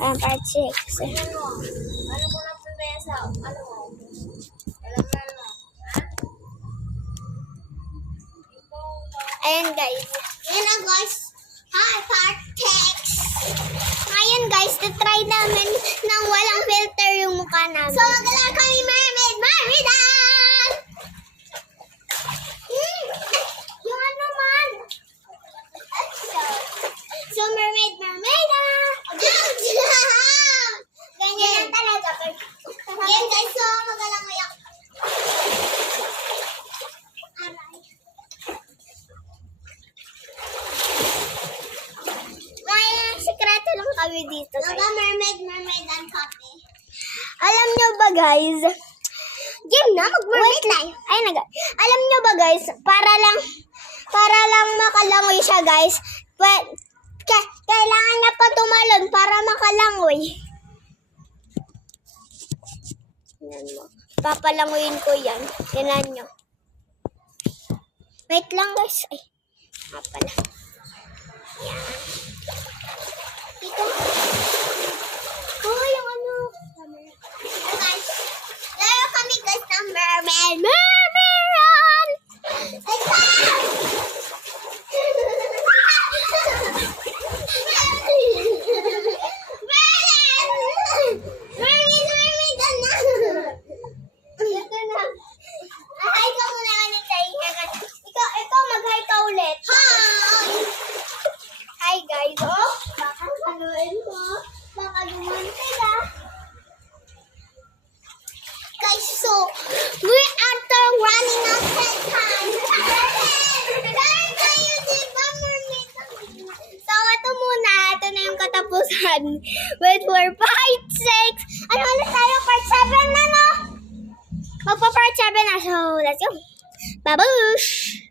Ayan, part 6. Ano mo? Ano ko na punta yan sa, ano mo? Alam mo. Ayan, guys. Ayan na guys. Hi, part 6. Ngayon, guys, try namin nang walang filter yung mukha namin. So, magkala kami mermaid, mermaidan! Yung ano man? So, mermaid, mermaidan! Ganyan talaga. Yan guys, so magkala ngayon. Ngayon, sikreto lang kami dito. Naga mermaid, mermaidan coffee. Alam nyo ba, guys? Game na, mag-mermaid na. Ay, alam nyo ba, guys? Para lang makalangoy siya, guys. Kailangan niya pa tumalon para makalangoy. Yan mo. Papalangoyin ko yan. Tingnan nyo. Wait lang, guys. Ay, pala. Yan. Dito. Oh, yung ano. So guys, laro kami guys ng mermaid. Mermaid! Ikaw mag-hi ka ulit. Hi guys, oh. Baka saluin ko. Baka lumantay ka. Guys, so, We after running out of time. Dahil tayo, di ba, mermaid? So, ito muna. Ito na yung katapusan. Wait for part 6. Ano ulit tayo? Part 7 na, no? Magpa-part 7 na. So, let's go. Babush!